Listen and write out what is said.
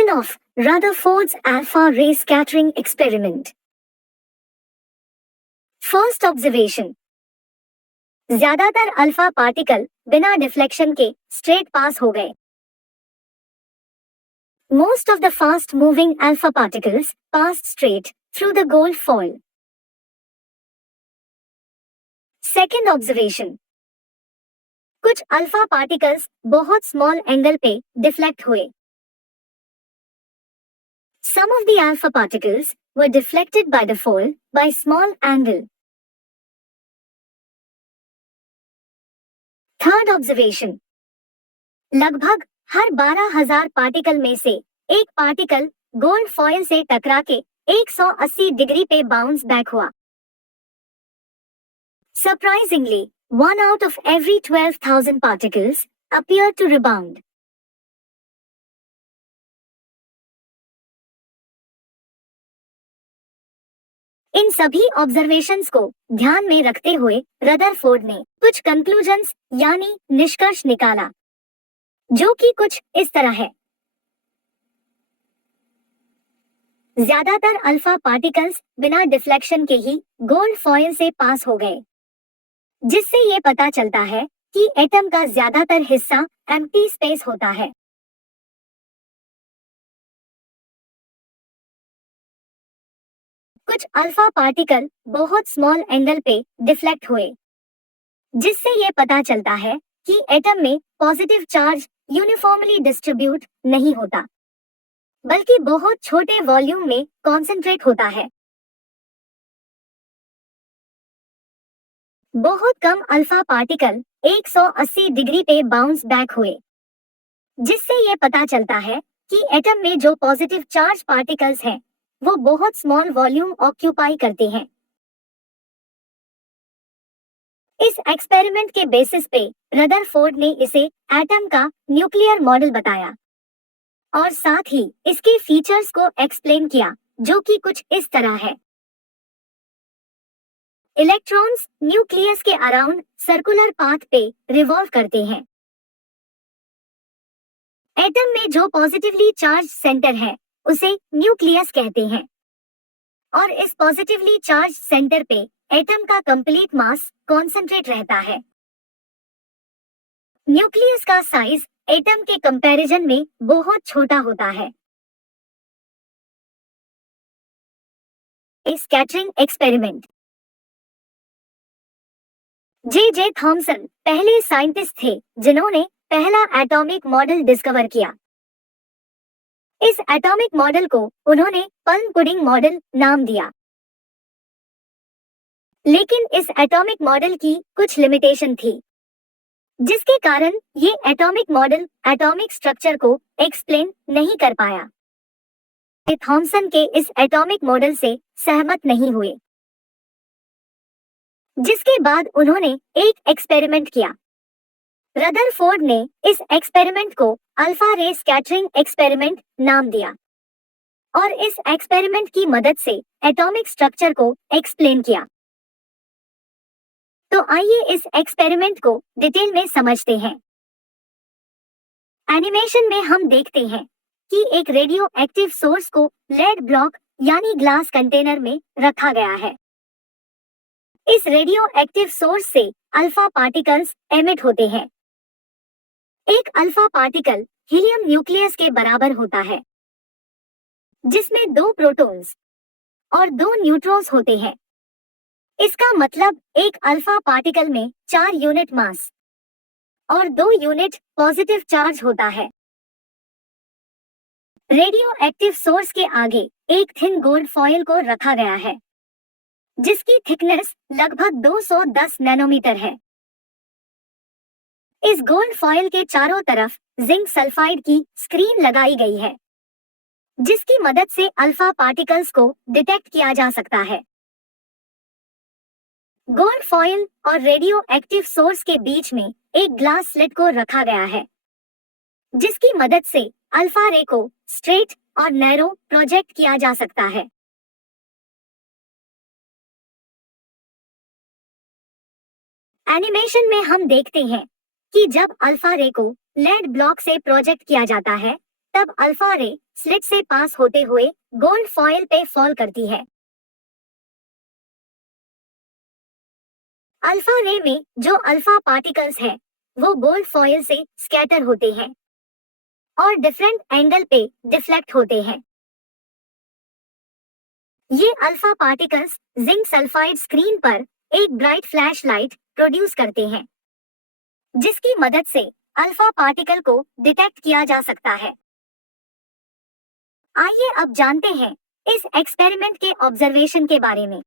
of Rutherford's alpha ray scattering experiment. First observation. ज्यादातर alpha particle बिना deflection के straight पास हो गए. Most of the fast moving alpha particles passed straight through the gold foil. Second observation. कुछ alpha particles बहुत small angle पे deflect हुए. Some of the alpha particles were deflected by the foil by small angle. Third observation. लगभग हर 12,000 particle में से एक particle gold foil से टकरा के 180 डिग्री पे बाउंस बैक हुआ. Surprisingly, 1 out of every 12,000 particles appeared to rebound. इन सभी ऑब्जर्वेशंस को ध्यान में रखते हुए रदरफोर्ड ने कुछ कंक्लूजन्स यानी निष्कर्ष निकाला, जो कि कुछ इस तरह है. ज्यादातर अल्फा पार्टिकल्स बिना डिफ्लेक्शन के ही गोल्ड फॉयल से पास हो गए, जिससे ये पता चलता है कि एटम का ज्यादातर हिस्सा एम्प्टी स्पेस होता है. कुछ अल्फा पार्टिकल बहुत स्मॉल एंगल पे डिफ्लेक्ट हुए, जिससे ये पता चलता है कि एटम में पॉजिटिव चार्ज यूनिफॉर्मली डिस्ट्रीब्यूट नहीं होता, बल्कि बहुत छोटे वॉल्यूम में कॉन्सेंट्रेट होता है. बहुत कम अल्फा पार्टिकल 180 डिग्री पे बाउंस बैक हुए, जिससे ये पता चलता है कि एटम में जो पॉजिटिव चार्ज पार्टिकल्स हैं वो बहुत स्मॉल वॉल्यूम ऑक्यूपाई करते हैं. इस एक्सपेरिमेंट के बेसिस पे रदरफोर्ड ने इसे एटम का न्यूक्लियर मॉडल बताया और साथ ही इसके फीचर्स को एक्सप्लेन किया, जो कि कुछ इस तरह है. इलेक्ट्रॉन्स न्यूक्लियस के अराउंड सर्कुलर पाथ पे रिवॉल्व करते हैं. एटम में जो पॉजिटिवली चार्ज सेंटर है उसे न्यूक्लियस कहते हैं, और इस पॉजिटिवली चार्ज सेंटर पे एटम का कंप्लीट मास कॉन्सेंट्रेट रहता है. न्यूक्लियस का साइज एटम के कंपैरिजन में बहुत छोटा होता है. Scattering experiment. जे थॉमसन पहले साइंटिस्ट थे जिन्होंने पहला एटॉमिक मॉडल डिस्कवर किया. इस एटॉमिक मॉडल को उन्होंने पल्म पुडिंग मॉडल नाम दिया. लेकिन इस एटॉमिक मॉडल की कुछ लिमिटेशन थी, जिसके कारण ये एटॉमिक मॉडल एटॉमिक स्ट्रक्चर को एक्सप्लेन नहीं कर पाया. थॉमसन के इस एटॉमिक मॉडल से सहमत नहीं हुए, जिसके बाद उन्होंने एक एक्सपेरिमेंट किया. रदरफोर्ड ने इस एक्सपेरिमेंट को अल्फा रे स्कैटरिंग एक्सपेरिमेंट नाम दिया और इस एक्सपेरिमेंट की मदद से एटॉमिक स्ट्रक्चर को एक्सप्लेन किया. तो आइए इस एक्सपेरिमेंट को डिटेल में समझते हैं. एनिमेशन में हम देखते हैं कि एक रेडियो एक्टिव सोर्स को लेड ब्लॉक यानी ग्लास कंटेनर में रखा गया है. इस रेडियो एक्टिव सोर्स से अल्फा पार्टिकल्स एमिट होते हैं. एक अल्फा पार्टिकल हीलियम न्यूक्लियस के बराबर होता है, जिसमें 2 प्रोटॉन्स और 2 न्यूट्रॉन्स होते हैं. इसका मतलब एक अल्फा पार्टिकल में 4 यूनिट मास और 2 यूनिट पॉजिटिव चार्ज होता है. रेडियो एक्टिव सोर्स के आगे एक थिन गोल्ड फॉयल को रखा गया है, जिसकी थिकनेस लगभग 210 नैनोमीटर है. इस गोल्ड फॉयल के चारों तरफ जिंक सल्फाइड की स्क्रीन लगाई गई है, जिसकी मदद से अल्फा पार्टिकल्स को डिटेक्ट किया जा सकता है. गोल्ड फॉयल और रेडियो एक्टिव सोर्स के बीच में एक ग्लास स्लिट को रखा गया है, जिसकी मदद से अल्फा रे को स्ट्रेट और नैरो प्रोजेक्ट किया जा सकता है. एनिमेशन में हम देखते हैं कि जब अल्फा रे को लेड ब्लॉक से प्रोजेक्ट किया जाता है, तब अल्फा रे स्लिट से पास होते हुए गोल्ड फॉयल पे फॉल करती है। अल्फा रे में जो अल्फा पार्टिकल्स हैं, वो गोल्ड फॉयल से स्कैटर होते हैं और डिफरेंट एंगल पे डिफ्लेक्ट होते हैं। ये alpha particles zinc sulphide screen पर एक ब्राइट फ्लैश लाइट प्रोड्यूस करते हैं, जिसकी मदद से अल्फा पार्टिकल को डिटेक्ट किया जा सकता है। आइए अब जानते हैं इस एक्सपेरिमेंट के ऑब्जर्वेशन के बारे में।